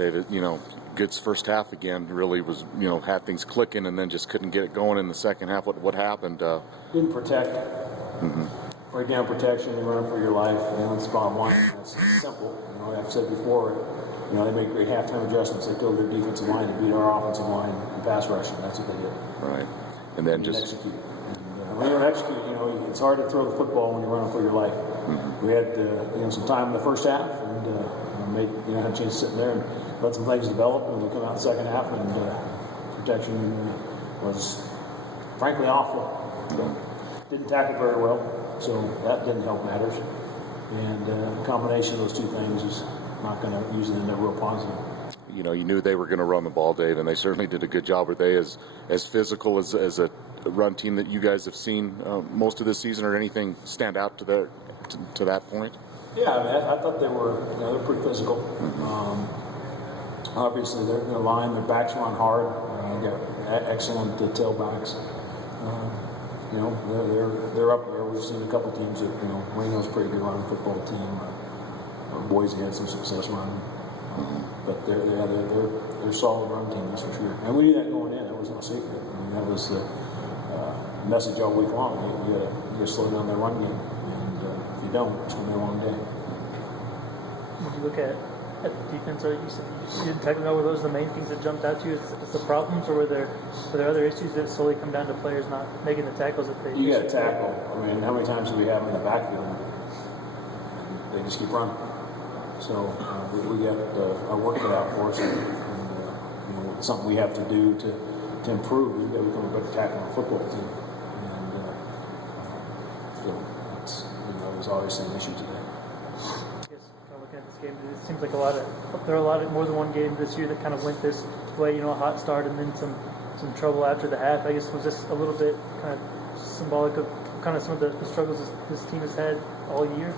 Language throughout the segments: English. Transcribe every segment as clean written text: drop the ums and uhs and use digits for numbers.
David, good first half again. Really was, had things clicking, and then just couldn't get it going in the second half. What happened? Didn't protect. Break down protection. You run for your life. It's the bottom line. It's simple. I've said before. They make great halftime adjustments. They killed their defensive line to beat our offensive line in pass rushing. That's what they did. Right. And then just execute. And when you don't execute, it's hard to throw the football when you're running for your life. We had some time in the first half, and had a chance to sit there and let some things develop, and we'll come out in the second half, and protection was frankly awful. Didn't tackle very well, so that didn't help matters. And a combination of those two things is not going to usually end up real positive. You knew they were going to run the ball, Dave, and they certainly did a good job. Were they as physical as a run team that you guys have seen most of this season, or anything stand out to that point? Yeah, I thought they were they're pretty physical. Obviously, their line, their backs run hard. Got excellent tailbacks. They're up there. We've seen a couple teams that Reno's a pretty good running football team. Boise had some success running. But they're a solid run team, that's for sure. And we knew that going in. That was no secret. That was the message all week long. You got to slow down their run game, and if you don't, it's going to be a long day. When you look at the defense, or you said you didn't tackle, were those the main things that jumped out to you as the problems, or were there other issues that slowly come down to players not making the tackles that they? You got to tackle. How many times do we have them in the backfield? They just keep running. So we got our work cut out for us, and it's something we have to do to improve. We've got to become a better tackling football team, and so that's it was obviously an issue today. I guess kind of looking at this game, it seems like there are a lot of more than one game this year that kind of went this way. A hot start and then some trouble after the half. I guess was this a little bit kind of symbolic of kind of some of the struggles this team has had all year.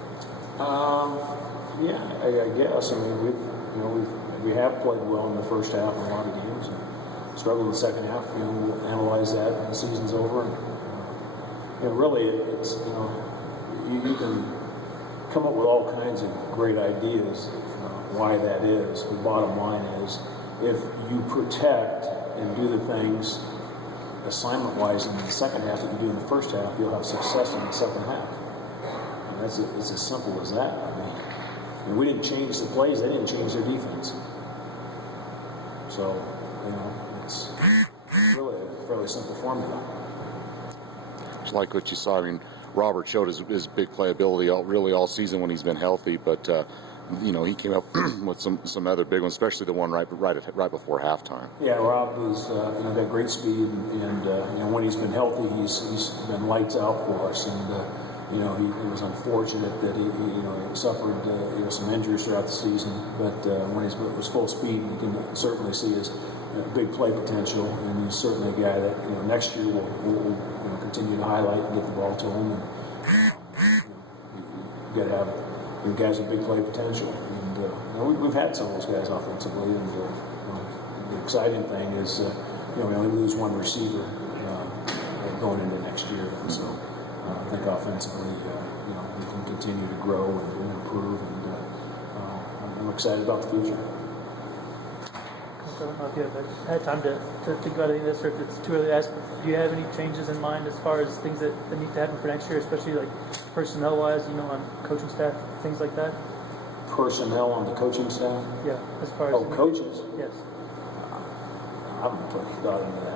Yeah, I guess. We have played well in the first half in a lot of games, and struggled in the second half. We'll analyze that when the season's over. And really, it's you can come up with all kinds of great ideas why that is. The bottom line is, if you protect and do the things assignment-wise in the second half that you do in the first half, you'll have success in the second half. And it's as simple as that. We didn't change the plays; they didn't change their defense. So, it's really a fairly simple formula. Just like what you saw. Robert showed his big playability all season when he's been healthy, but he came up with some other big ones, especially the one right before halftime. Yeah, Rob has got great speed, and when he's been healthy, he's been lights out for us. And he was unfortunate that he suffered some injuries throughout the season. But when he was full speed, you can certainly see his big play potential, and he's certainly a guy that next year we'll continue to highlight and get the ball to him. And you got to have guys with big play potential, and we've had some of those guys offensively. And the exciting thing is we only lose one receiver going into next year, and so. I think offensively, we can continue to grow and improve, and I'm excited about the future. I don't know if you have had time to think about any of this, or if it's too early to ask. Do you have any changes in mind as far as things that need to happen for next year, especially like personnel-wise, on coaching staff, things like that? Personnel on the coaching staff? Yeah, as far as coaches? Yes. I haven't put thought into that.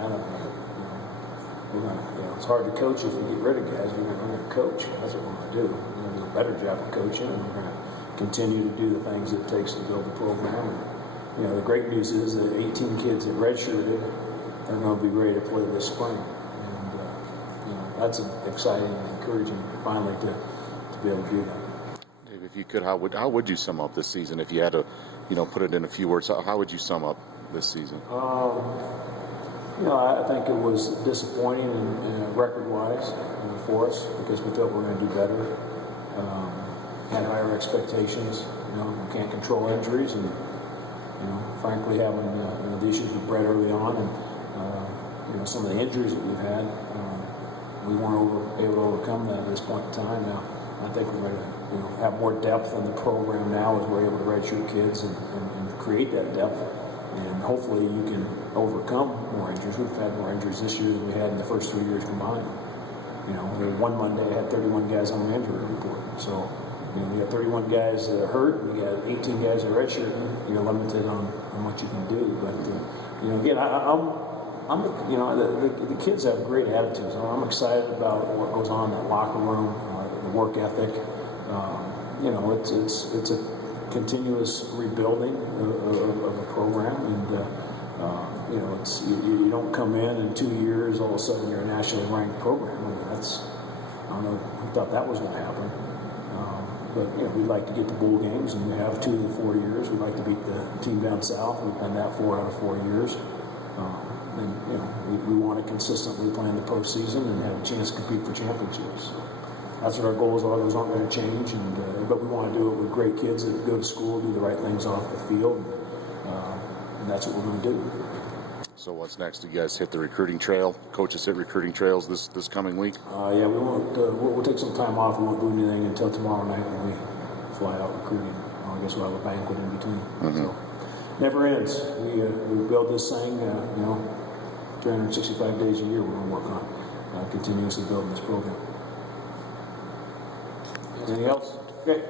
It's hard to coach if you get rid of guys. We're going to coach. That's what we're going to do. We're going to do a better job of coaching, and we're going to continue to do the things it takes to build the program. And, the great news is that 18 kids that redshirted are going to be ready to play this spring. And, that's exciting and encouraging finally to be able to do that. Dave, if you could, how would you sum up this season if you had to, put it in a few words? How would you sum up this season? I think it was disappointing record-wise for us because we thought we were going to do better. Had higher expectations. We can't control injuries, and frankly, having the issues with Brett early on, and some of the injuries that we've had, we weren't able to overcome that at this point in time. Now, I think we're ready to have more depth in the program now as we're able to redshirt kids and create that depth. And hopefully you can overcome more injuries. We've had more injuries this year than we had in the first 3 years combined. One Monday I had 31 guys on the injury report. So, you got 31 guys that are hurt, and you got 18 guys that are redshirting. You're limited on what you can do. But again, the kids have great attitudes. I'm excited about what goes on in that locker room, the work ethic. It's a continuous rebuilding of a program, and you don't come in 2 years all of a sudden you're a nationally ranked program. I mean, I don't know who thought that was going to happen. But we'd like to get to bowl games, and we have 2 of the 4 years. We'd like to beat the team down south. We've done that 4 out of 4 years. We want to consistently play in the postseason and have a chance to compete for championships. That's what our goals are. Those aren't going to change, but we want to do it with great kids that go to school, do the right things off the field, and that's what we're going to do. So what's next? Do you guys hit the recruiting trail? Coaches hit recruiting trails this coming week? Yeah, we won't. We'll take some time off. We won't do anything until tomorrow night when we fly out recruiting. I guess we'll have a banquet in between. Mm-hmm. So never ends. We build this thing. 365 days a year. We're going to work on continuously building this program. Anything else? Okay.